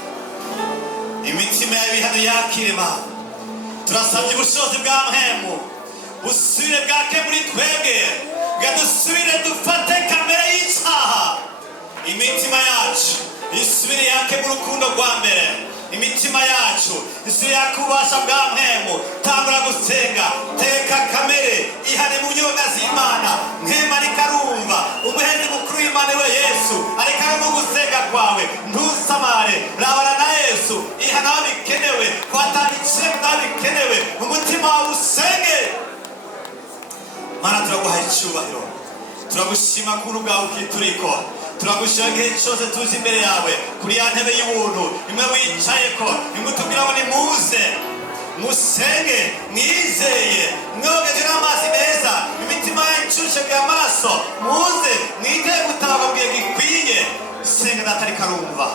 Imitima y'abihano yakire Mana. Turasabye ubushobozi bwa Mpwemu busubire bwake muri twebwe, bwadusubire dufate kamere y'icaha. Imitima yacu isubire yake mu rukundo rwa mbere, imitima yacu isubire yake ububasha bwa Mpwemu. Tangura gusenga, teka kamere ihane mu nyonga z'Imana. Mpwemu ariko arumva, umuhezi mukuru w'Imana we Yesu ariko arimo gusenga kwawe. Ntusamare, rabana na Yesu, ihana aho bikenewe, kwatana icemwe aho bikenewe, umutima wawe usenge. Mana turaguhaye icyubahiro, turagushima kuri ubwawe ukituriko, turagushima igihe cyose tuzi imbere yawe kuri ya ntebe y'ubuntu imwe wicayeko, imwe utubwira ngo nimuze musenge mwizeye mwogeje n'amazi meza, imitima y'incushe by'amaraso, muze mwiteye gutabarwa bwiye gikwiye. Senga data ariko arumva,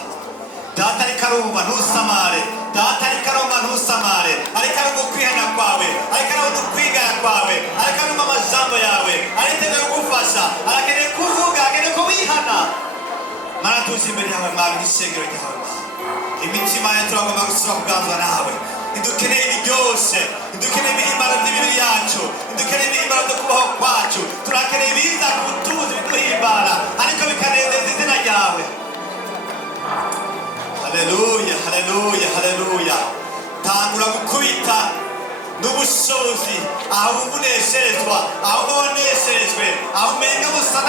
data ariko arumva ntusamare, data ariko arumva ntusamare, ariko arumva ukwihana kwawe, ariko arumva ukwigaya kwawe, ariko arumva amajambo yawe, ariteguye kugufasha, arakeneye kuvuga, akeneye ko wihana. Mana tuje imbere yawe Mwami n'ishengero ryawe Mana, imitima yacu turagomba gusura kuganzwa nawe. Ntidukeneye ibiryoshe, ntidukeneye ibihimbano by'imibiri yacu, ntidukeneye ibihimbano byo kubaho kwacu, turakeneye ibiza kutuzi biduhimbara ariko bikanezeza izina ryawe. Haleluya, haleluya, haleluya. Tangura gukubita n'ubushobozi aho unesherezwa, aho wanesherejwe, aho umenga gusa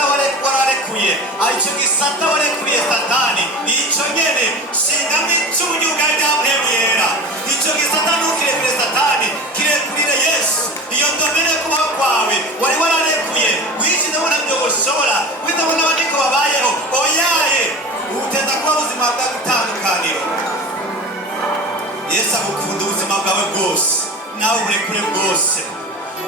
wararekuye, aho icyo gisata warekuye Satani, icyo nyene shingamo icy'ubunyugayo bwa Mpwemu Yera. Icyo gisata ntukirekure Satani, kirekurire Yesu. Iyo ndomene kubaho kwawe wari wararekuye, wishyizemo nabyo ushobora, witabona abandi ko babayeho, oyaye uteza kuba ubuzima bwa gutandukaniro. Yesu agukunda ubuzima bwawe bwose, nawe uburekure bwose.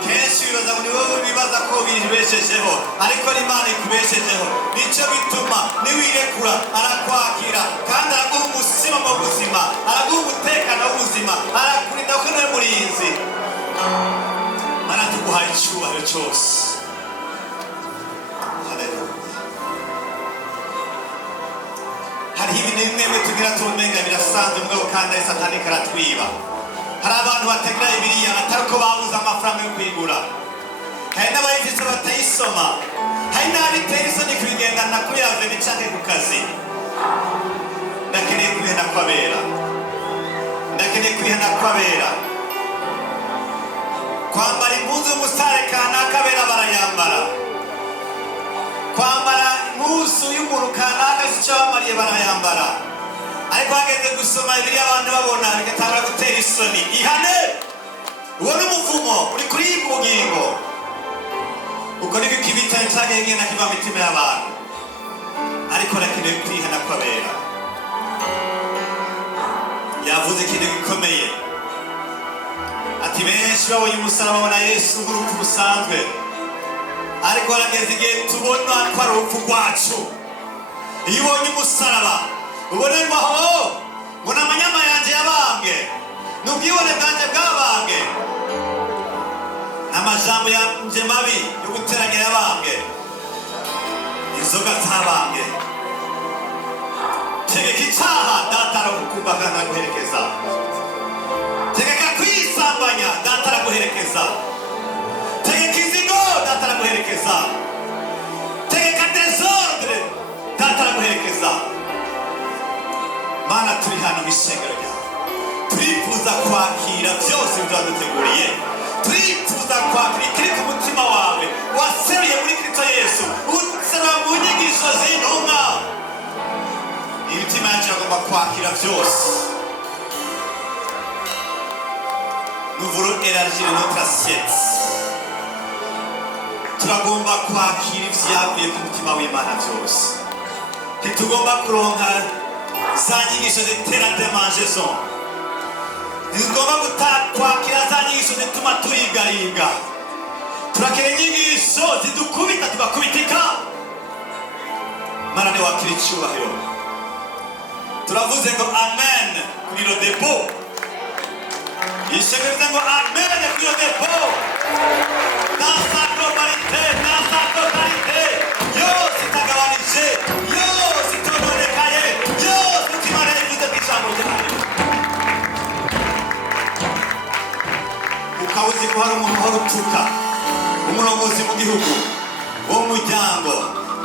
Kenshi wibaza ngo ni wowe wibaza ko wibeshejeho, ariko n'Imana ikubeshejeho. Nicyo bituma niwirekura arakwakira, kandi araguha ubuzima mu buzima, araguha umutekano w'ubuzima, arakurinda ko niwe murinzi. Mana tuguhaye icyubahiro cyose. Haleluya. Hariho ibintu bimwe tugira tumenga birasanzwe mugabo kandi ari Satani karatwiba. Hari abantu batagira Bibiliya atari ko babuze amafaranga yo kwigura, hari n'abayifite batayisoma, hari n'abiteye isoni kubigendana kuri aveni canke ku kazi. Ndakeneye kwihana kw'abera, ndakeneye kwihana kw'abera. Kwambara impuzu y'umusare kanaka abera barayambara, kwambara impuzu y'umuntu kanaka icyo bamariye barayambara, ariko hageze gusoma Bibiliya abantu babona bigatangura gutera isoni. Ihane, uwo n'umuvumo uri kuri iyi bugingo. Uko niko ikibitsanyo cawe ngena kiva mu mitima y'abantu, ariko nakeneye kwihana kw'abera. Yavuze ikintu gikomeye, ati benshi babonye umusaraba babona Yesu nk'urupfu rusanzwe, ariko harageze igihe tubona ko ari urupfu rwacu. Iyo ubonye umusaraba ubone ngo aho ngo ni amanyama yanjye yabambwe, ni ubwibone bwanjye bwabambwe, n'amajambo yanjye mabi yo guteranya yabambwe, inzoga zabambwe. Tegeka icaha, data aragukumva kandi araguherekeza. Tegeka kwisambanya, data araguherekeza. Tegeka inzigo, data araguherekeza. Tegeka desordre, data araguherekeza. Mana, turi hano mw'ishengero ryawe, turifuza kwakira byose byaduteguriye. Turifuza kwakira ikiri ku mutima wawe waseruye muri Kristo Yesu, userura mu nyigisho z'intumwa. Imitima yacu iragomba kwakira byose. Nous voulons élargir notre assiette. Turagomba kwakira ibyavuye ku mutima w'Imana byose. Ntitugomba kuronka za nyigisho zitera demangeaison. Ntitugomba kwakira za nyigisho zituma tuyigayiga. Turakira inyigisho zidukubita tugakubitika. Mana, niwe wakira icyubahiro. Turavuze ngo amen kuri le dépôt. Ishengero ngo amen kuri le dépôt. Dans sa globalité, dans sa totalité, yose itagabanije, yose itononekaye, yose ukimara ivuze ku ijambo ryayo. Ukaba uzi ko hari umuntu uhora utuka umurongozi mu gihugu, wo mu muryango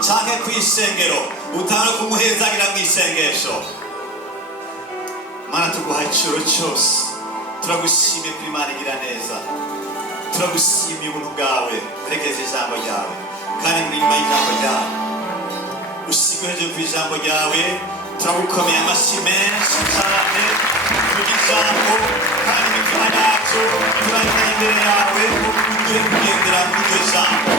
canke kw'ishengero, utanga kumuhezagira mw'isengesho. Mana, tuguha iciro cyose. Turagushimiye ko Imana igira neza. Turagushimiye ubuntu bwawe uregeze ijambo ryawe, kandi muri nyuma y'ijambo ryawe ushigwe hejuru ku ijambo ryawe. Turagukomeye amashyi menshi cyane ku ijambo, kandi imitima yacu turagenda imbere yawe uduhe kugendera muri iryo jambo.